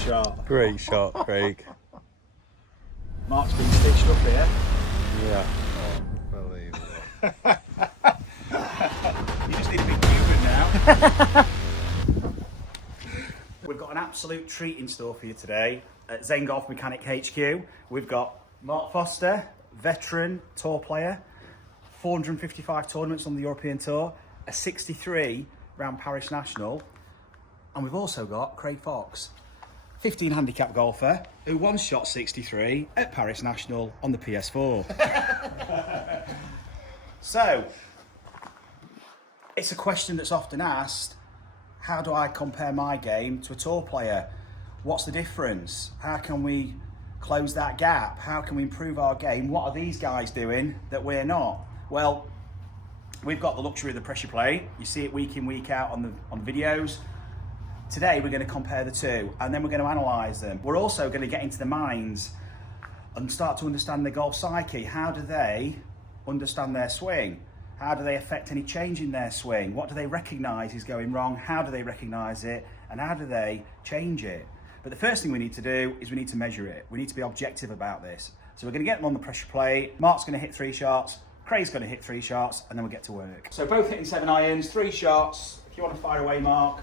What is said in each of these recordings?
shot. Great shot, Craig. Mark's been stitched up here. Yeah. Unbelievable. You just need a big Cuban now. We've got an absolute treat in store for you today at Zen Golf Mechanic HQ. We've got Mark Foster, veteran tour player, 455 tournaments on the European Tour, a 63 round Parish National, and we've also got Craig Fox, 15 handicap golfer who once shot 63 at Paris National on the PS4. So, it's a question that's often asked: how do I compare my game to a tour player? What's the difference? How can we close that gap? How can we improve our game? What are these guys doing that we're not? Well, we've got the luxury of the pressure plate. You see it week in, week out on videos. Today we're going to compare the two, and then we're going to analyse them. We're also going to get into the minds and start to understand the golf psyche. How do they understand their swing? How do they affect any change in their swing? What do they recognise is going wrong? How do they recognise it? And how do they change it? But the first thing we need to do is we need to measure it. We need to be objective about this. So we're going to get them on the pressure plate. Mark's going to hit 3 shots. Craig's going to hit 3 shots, and then we'll get to work. So both hitting 7 irons, 3 shots. If you want to fire away, Mark.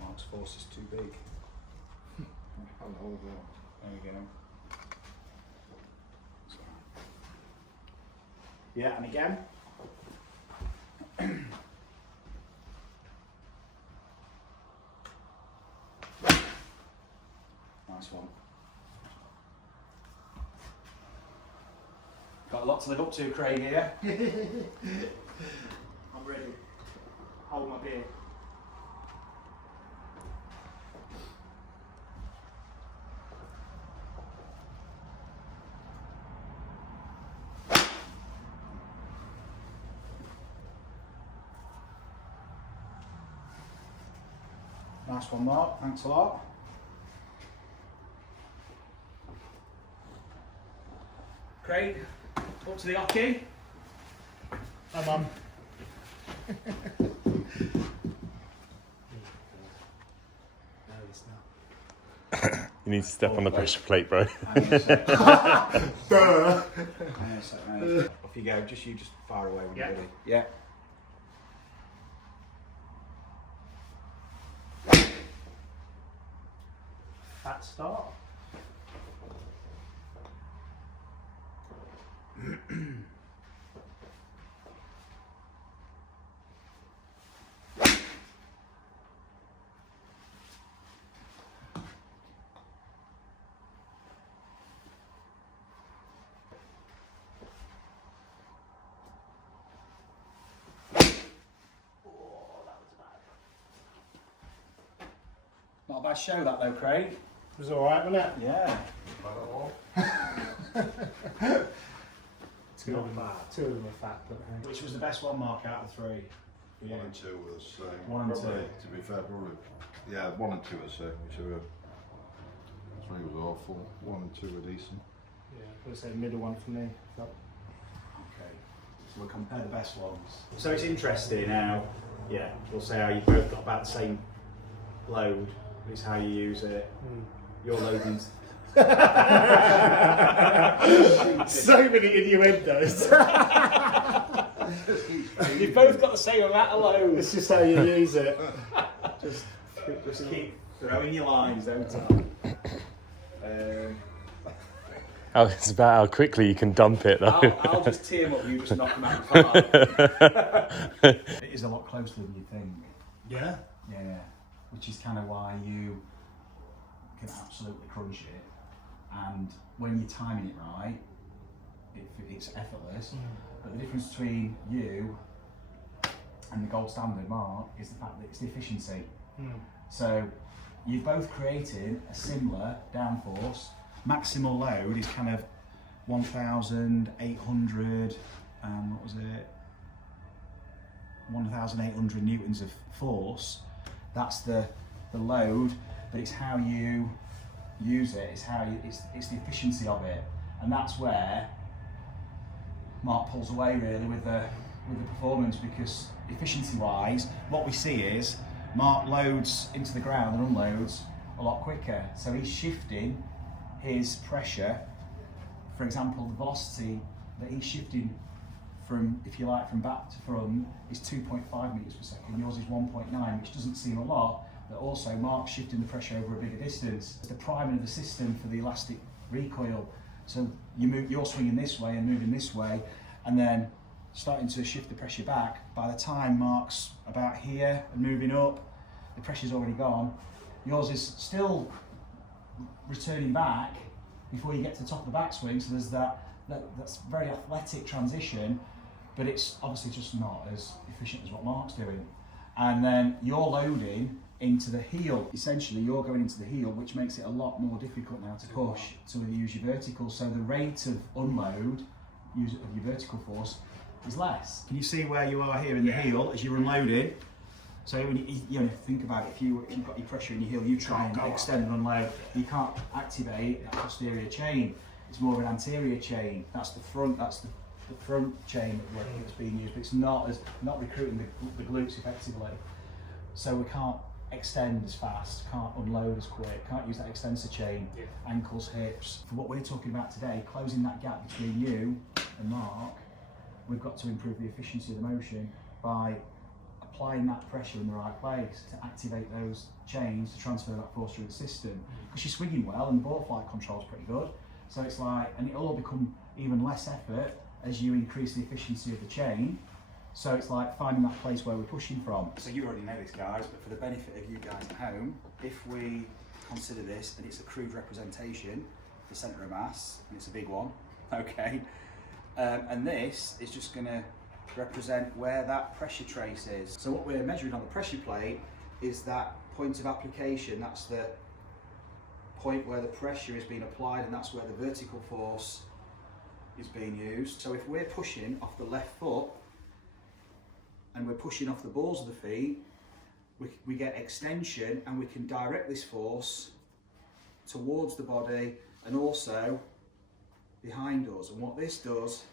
Mark's force is too big. I'll hold it. There we go. Yeah, and again. Nice one. Got a lot to live up to, Craig, here. I'm ready. Hold my beer. Nice one, Mark. Thanks a lot. Craig, up to the hockey. Come on. You need to step on the pressure plate, bro. Duh. Off you go. You just fire away when you're ready. Yeah. Fat start. Not a bad show that though, Craig. It was alright, wasn't it? Yeah. Two of them are fat, but hey. Which was the best one, Mark, out of 3? One and two was 1 and 2. probably, to be fair, probably. Yeah, 1 and 2 was which were 3 was awful. 1 and 2 were decent. Yeah, I would say middle one for me. Okay. So we'll compare the best ones. So it's interesting how, yeah, we'll say how you both got about the same load. It's how you use it. Your loading's So many innuendos. You've both got the same amount of load. It's just how you use it. Just keep throwing your lines, don't I? It's about how quickly you can dump it, though. I'll just tee him up, you just knock him out the park. It is a lot closer than you think. Yeah? Yeah, which is kind of why you can absolutely crunch it. And when you're timing it right, it's effortless. But the difference between you and the gold standard, Mark, is the fact that it's the efficiency. So you've both created a similar downforce. Maximal load is kind of 1,800 and what was it? 1,800 newtons of force. That's the load, but it's how you use it, it's the efficiency of it, and that's where Mark pulls away really with the performance, because efficiency-wise, what we see is Mark loads into the ground and unloads a lot quicker. So he's shifting his pressure. For example, the velocity that he's shifting from, if you like, from back to front is 2.5 meters per second. Yours is 1.9, which doesn't seem a lot, but also Mark's shifting the pressure over a bigger distance. It's the priming of the system for the elastic recoil. So you're swinging this way and moving this way, and then starting to shift the pressure back. By the time Mark's about here and moving up, the pressure's already gone. Yours is still returning back before you get to the top of the backswing, so there's that's very athletic transition, but it's obviously just not as efficient as what Mark's doing. And then you're loading into the heel. Essentially, you're going into the heel, which makes it a lot more difficult now to push to use your vertical. So the rate of unload of your vertical force is less. Can you see where you are here in the heel as you're unloading? So when you think about it, if you've got your pressure in your heel, you try and extend and unload. You can't activate that posterior chain. It's more of an anterior chain. That's the front. That's the front chain that's being used, but it's not recruiting the glutes effectively. So we can't extend as fast, can't unload as quick, can't use that extensor chain, ankles, hips. For what we're talking about today, closing that gap between you and Mark, we've got to improve the efficiency of the motion by applying that pressure in the right place to activate those chains to transfer that force through the system. Because you're swinging well and the ball flight control's pretty good. So it's like, and it'll all become even less effort as you increase the efficiency of the chain. So it's like finding that place where we're pushing from. So you already know this, guys, but for the benefit of you guys at home, if we consider this, and it's a crude representation, the centre of mass, and it's a big one, okay? And this is just going to represent where that pressure trace is. So what we're measuring on the pressure plate is that point of application. That's the point where the pressure is being applied, and that's where the vertical force is being used. So if we're pushing off the left foot and we're pushing off the balls of the feet, we get extension, and we can direct this force towards the body and also behind us. And what this does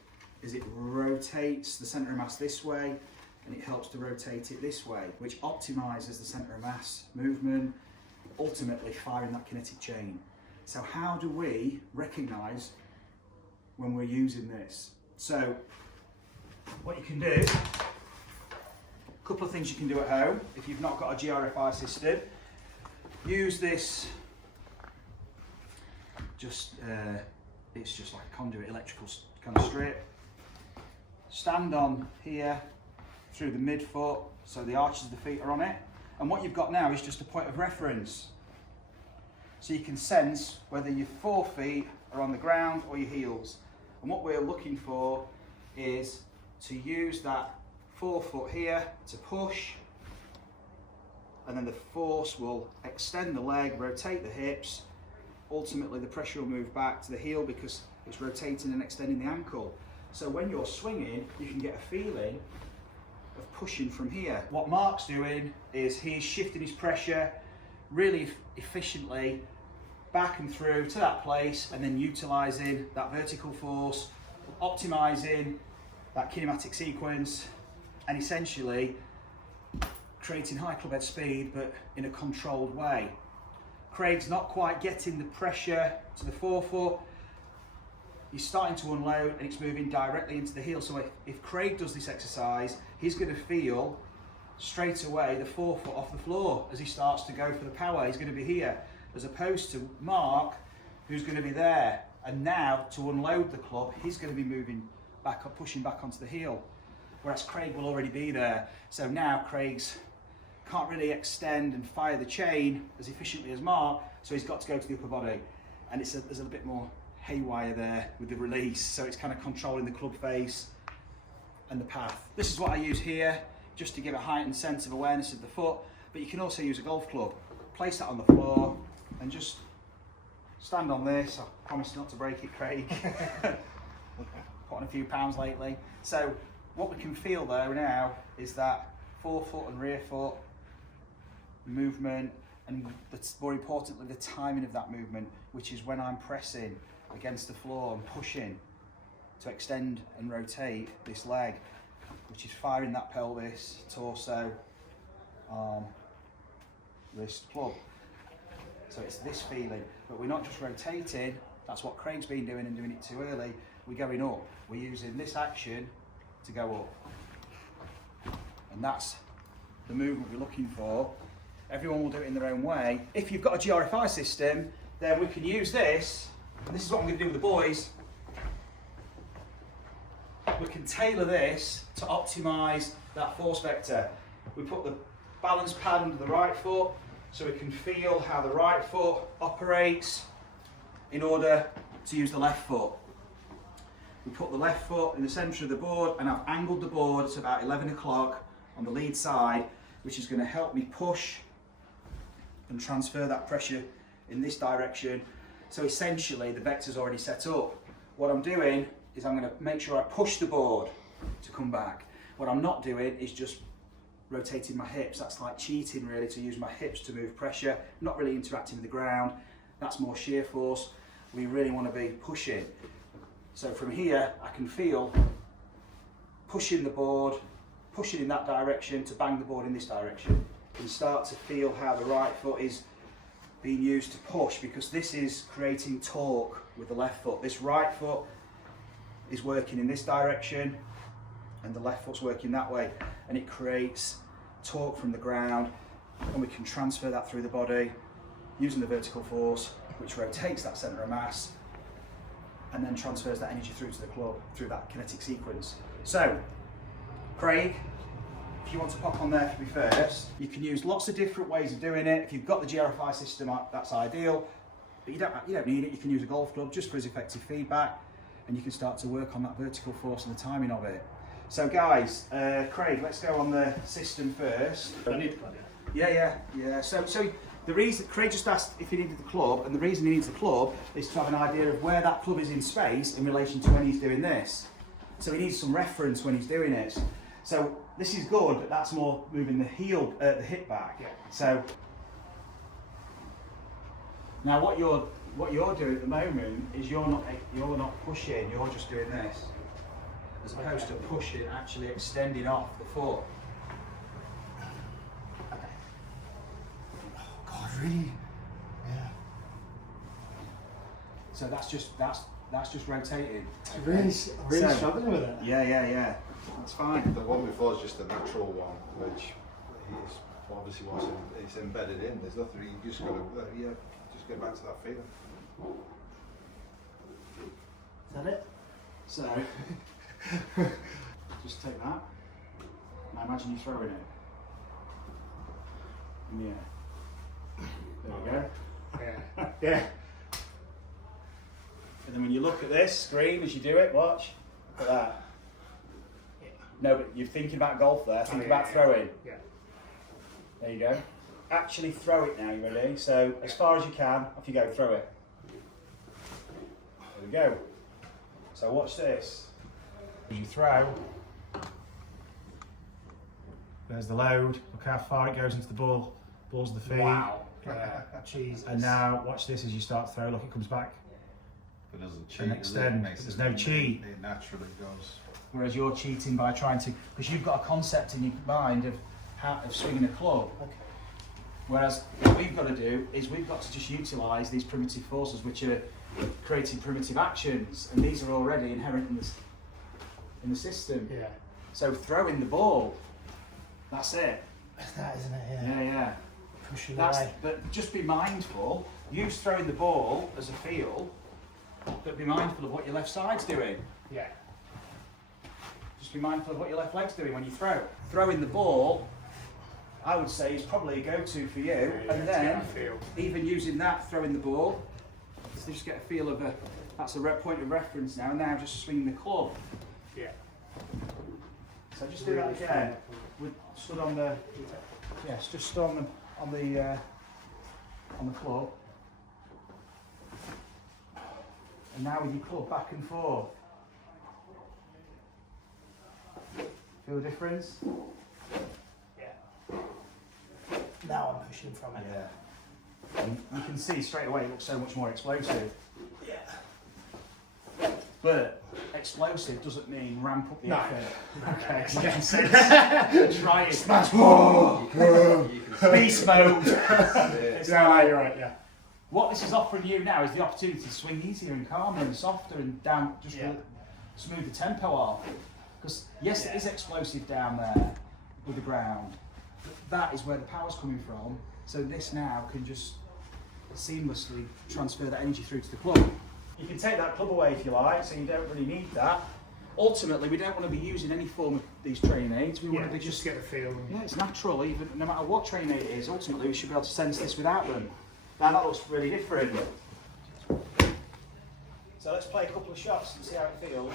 is it rotates the centre of mass this way, and it helps to rotate it this way, which optimises the centre of mass movement, ultimately firing that kinetic chain. So how do we recognise when we're using this? So what you can do, a couple of things you can do at home if you've not got a GRFI system. Use this, it's just like a conduit electrical kind of strip. Stand on here through the midfoot, so the arches of the feet are on it. And what you've got now is just a point of reference. So you can sense whether your forefeet are on the ground or your heels. And what we're looking for is to use that forefoot here to push, and then the force will extend the leg, rotate the hips. Ultimately the pressure will move back to the heel because it's rotating and extending the ankle. So when you're swinging, you can get a feeling of pushing from here. What Mark's doing is he's shifting his pressure really efficiently back and through to that place, and then utilising that vertical force, optimising that kinematic sequence, and essentially creating high club head speed but in a controlled way. Craig's not quite getting the pressure to the forefoot. He's starting to unload and it's moving directly into the heel. So if Craig does this exercise, he's going to feel straight away the forefoot off the floor as he starts to go for the power. He's going to be here, as opposed to Mark, who's going to be there. And now to unload the club, he's going to be moving back up, pushing back onto the heel, whereas Craig will already be there. So now Craig's can't really extend and fire the chain as efficiently as Mark, so he's got to go to the upper body, and there's a little bit more haywire there with the release, so it's kind of controlling the club face and the path. This is what I use here just to give a heightened sense of awareness of the foot, but you can also use a golf club. Place that on the floor and just stand on this. I promise not to break it, Craig. Put on a few pounds lately. So what we can feel there now is that forefoot and rear foot, movement, and more importantly, the timing of that movement, which is when I'm pressing against the floor and pushing to extend and rotate this leg, which is firing that pelvis, torso, arm, wrist, club. So it's this feeling, but we're not just rotating. That's what Craig's been doing and doing it too early. We're going up. We're using this action to go up. And that's the movement we're looking for. Everyone will do it in their own way. If you've got a GRFI system, then we can use this, and this is what I'm going to do with the boys. We can tailor this to optimise that force vector. We put the balance pad under the right foot so we can feel how the right foot operates in order to use the left foot. We put the left foot in the centre of the board, and I've angled the board to about 11 o'clock on the lead side, which is going to help me push and transfer that pressure in this direction. So essentially the vector's already set up. What I'm doing is I'm going to make sure I push the board to come back. What I'm not doing is just rotating my hips. That's like cheating really, to use my hips to move pressure, not really interacting with the ground. That's more shear force. We really want to be pushing. So from here I can feel pushing the board, pushing in that direction to bang the board in this direction. You can start to feel how the right foot is being used to push, because this is creating torque with the left foot. This right foot is working in this direction and the left foot's working that way, and it creates torque from the ground, and we can transfer that through the body using the vertical force, which rotates that centre of mass and then transfers that energy through to the club through that kinetic sequence. So, Craig, if you want to pop on there for me first, you can use lots of different ways of doing it. If you've got the GRFI system, that's ideal, but you don't need it. You can use a golf club just for its effective feedback, and you can start to work on that vertical force and the timing of it. So guys, Craig, let's go on the system first. I need to plug it. Yeah. So the reason, Craig just asked if he needed the club, and the reason he needs the club is to have an idea of where that club is in space in relation to when he's doing this. So he needs some reference when he's doing it. So this is good, but that's more moving the hip back. Yeah. So now what you're doing at the moment is you're not pushing, you're just doing this, as opposed to pushing, actually extending off the foot. Okay. Oh God, really? Yeah. So that's just rotating. I'm really struggling with it. Yeah. That's fine. The one before is just a natural one, which is obviously it's embedded in. There's nothing, you just got to, just get back to that feeling. Is that it? So, just take that. Now imagine you throwing it in the air. There we go. Yeah. And then when you look at this screen as you do it, watch. Look at that. No, but you're thinking about golf there. Think about throwing. Yeah. There you go. Actually throw it now, you ready? So, as far as you can, off you go, throw it. There we go. So watch this. As you throw, there's the load. Look how far it goes into the ball. Ball's the feet. Wow. Jesus. And now watch this as you start to throw. Look, it comes back. It doesn't And cheat. extend. There's no cheat. It naturally goes. Whereas you're cheating by trying to, because you've got a concept in your mind of swinging a club. Okay. Whereas what we've got to do is we've got to just utilise these primitive forces, which are creating primitive actions, and these are already inherent in the system. Yeah. So throwing the ball, that's it. That's that, isn't it? Yeah. Pushing That's, away. but just be mindful. Use throwing the ball as a feel, but be mindful of what your left side's doing. Yeah. Just be mindful of what your left leg's doing when you throw. Throwing the ball, I would say, is probably a go-to for you. And then, even using that, throwing the ball, so just get a feel of that's a point of reference now. And now just swing the club. Yeah. So just do that again. We're stood on the, just stood on the club. And now with your club back and forth. Feel the difference? Now I'm pushing from it. Yeah. And you can see straight away it looks so much more explosive. Yeah. But explosive doesn't mean ramp up the No. effort. Okay, so getting sense. Try it. Smash. You can Beast mode. see Yeah, no, you're right, yeah. What this is offering you now is the opportunity to swing easier and calmer and softer and down, just Yeah. smooth the tempo off. Because yes, it is explosive down there with the ground, but that is where the power's coming from. So this now can just seamlessly transfer that energy through to the club. You can take that club away if you like, so you don't really need that. Ultimately, we don't want to be using any form of these training aids. We want to be just get the feel. yeah, it's natural, even no matter what training aid it is. Ultimately, we should be able to sense this without them. Now that looks really different. So let's play a couple of shots and see how it feels.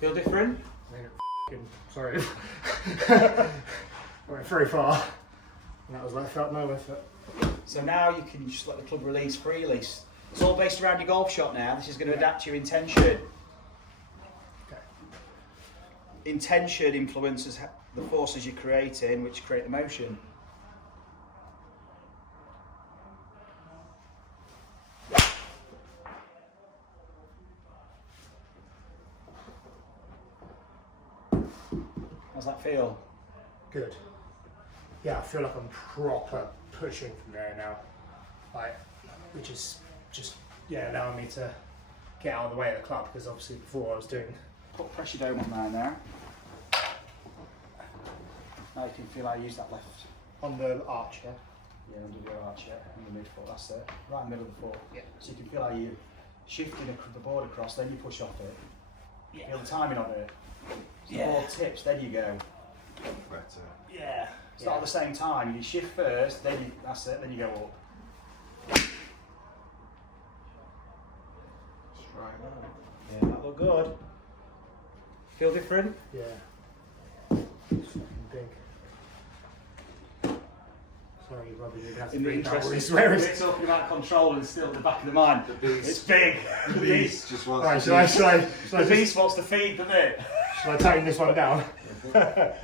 Feel different? Sorry. I went very far. And that was like, felt no effort. So now you can just let the club release freely. It's all based around your golf shot now. This is going to adapt to your intention. Okay. Intention influences the forces you're creating, which create the motion. How's that feel? Good. Yeah, I feel like I'm proper pushing from there now. Like, which is just, yeah, allowing me to get out of the way of the club, because obviously before I was doing... Put pressure dome on there now. Now you can feel how you use that left. On the arch, yeah? Yeah, under the arch, yeah, in the mid-foot, that's it. Right in the middle of the foot. Yeah. So you can feel how you're shifting the board across, then you push off it. Yeah. Feel the timing on it. So Yeah. the ball tips, then you go. better. Yeah. It's not at the same time. You shift first, then you, that's it, then you go up. Strike that. Yeah, that look good. Feel different? Yeah. It's fucking big. Sorry, Robbie, you'd have to In the bring interest that of where we're is talking about control and still at the back of the mind. The beast. It's big. The beast just wants Alright, to should I The beast wants to feed, doesn't it? should I tighten this one down?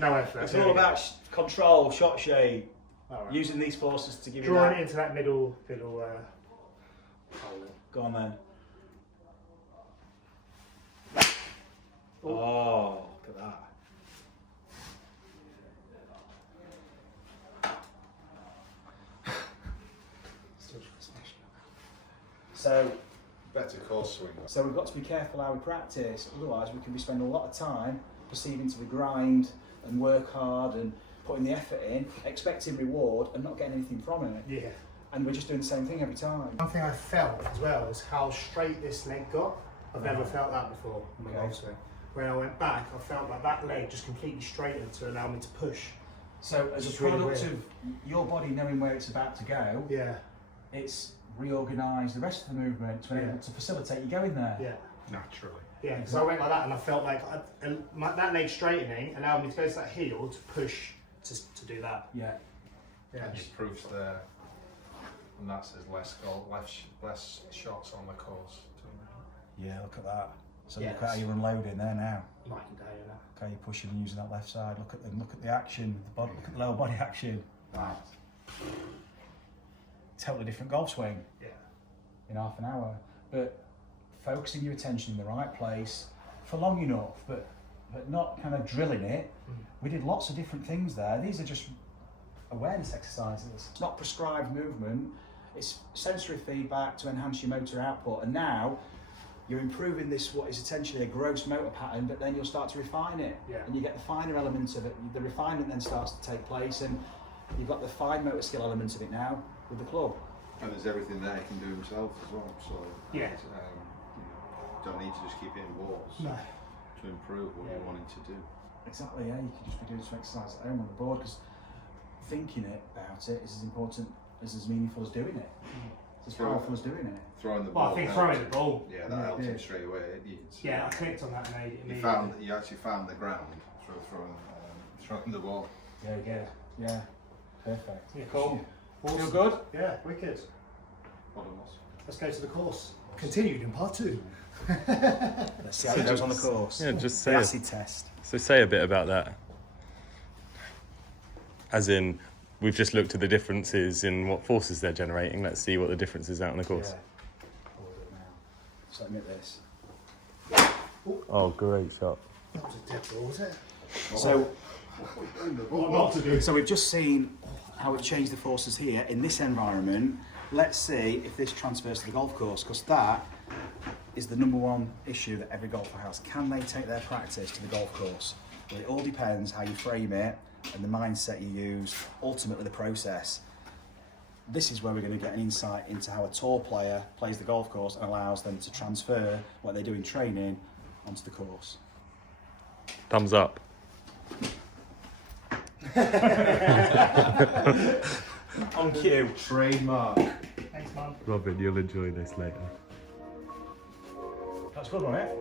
No effort. It's Here all we go. about control, shot shape, Alright. using these forces to give you Drawing that. it into that middle hole. Go on then. Oh, look at that. Still smashing it. So better course swing. So we've got to be careful how we practice, otherwise we can be spending a lot of time proceeding to the grind and work hard and putting the effort in, expecting reward and not getting anything from it. Yeah. And we're just doing the same thing every time. One thing I felt as well is how straight this leg got. I've never felt that before in my Okay. golf swing. When I went back, I felt like that leg just completely straightened to allow me to push. So as a It's really product weird. of your body knowing where it's about to go, Yeah. it's reorganised the rest of the movement to be Yeah. able to facilitate you going there. Yeah. Naturally. Yeah, because I went like that and I felt like that leg straightening allowed me to go to that heel to push to do that. Yeah. Yeah. And your proof's there. And that says less goal, less shots on the course. Yeah, look at that. So Yeah, look at how you're unloading there now. Night and day, you know. Look how you're pushing and using that left side. Look at the action, the body, look at the lower body action. Wow. Totally different golf swing Yeah. in half an hour. But focusing your attention in the right place for long enough, but not kind of drilling it. We did lots of different things there. These are just awareness exercises. It's not prescribed movement. It's sensory feedback to enhance your motor output. And now you're improving this, what is essentially a gross motor pattern, but then you'll start to refine it. Yeah. And you get the finer elements of it. The refinement then starts to take place, and you've got the fine motor skill elements of it now with the club. And there's everything there he can do himself as well. So Yeah. don't need to just keep hitting balls No. to improve what Yeah. you're wanting to do. Exactly, yeah. You could just be doing some exercise at home on the board, because thinking about it is as important as meaningful as doing it. It's as powerful as doing it. Throwing the Well, ball. I think helps. throwing the ball. Yeah, that Yeah, helped it him did. straight away. You can see Yeah, I that. clicked on that and made it You immediately. you actually found the ground through throwing the ball. Very good. Yeah. Perfect. Yeah, Cool. Awesome. Feel good? Yeah, wicked. What a loss. let's go to the course. Continued in part 2. Let's see how it goes on the course. Yeah, just The say acid test. So say a bit about that. As in, we've just looked at the differences in what forces they're generating. Let's see what the difference is out on the course. Yeah. I'll do it now. So admit this. Oh, great shot. That was a dead ball, was it? So, What not to do? so we've just seen how we've changed the forces here in this environment. Let's see if this transfers to the golf course, because that is the number one issue that every golfer has. Can they take their practice to the golf course? Well, it all depends how you frame it and the mindset you use, ultimately the process. This is where we're going to get an insight into how a tour player plays the golf course and allows them to transfer what they do in training onto the course. Thumbs up. On cue. Trademark. Thanks, Mum. Robin, you'll enjoy this later. That's good, wasn't it?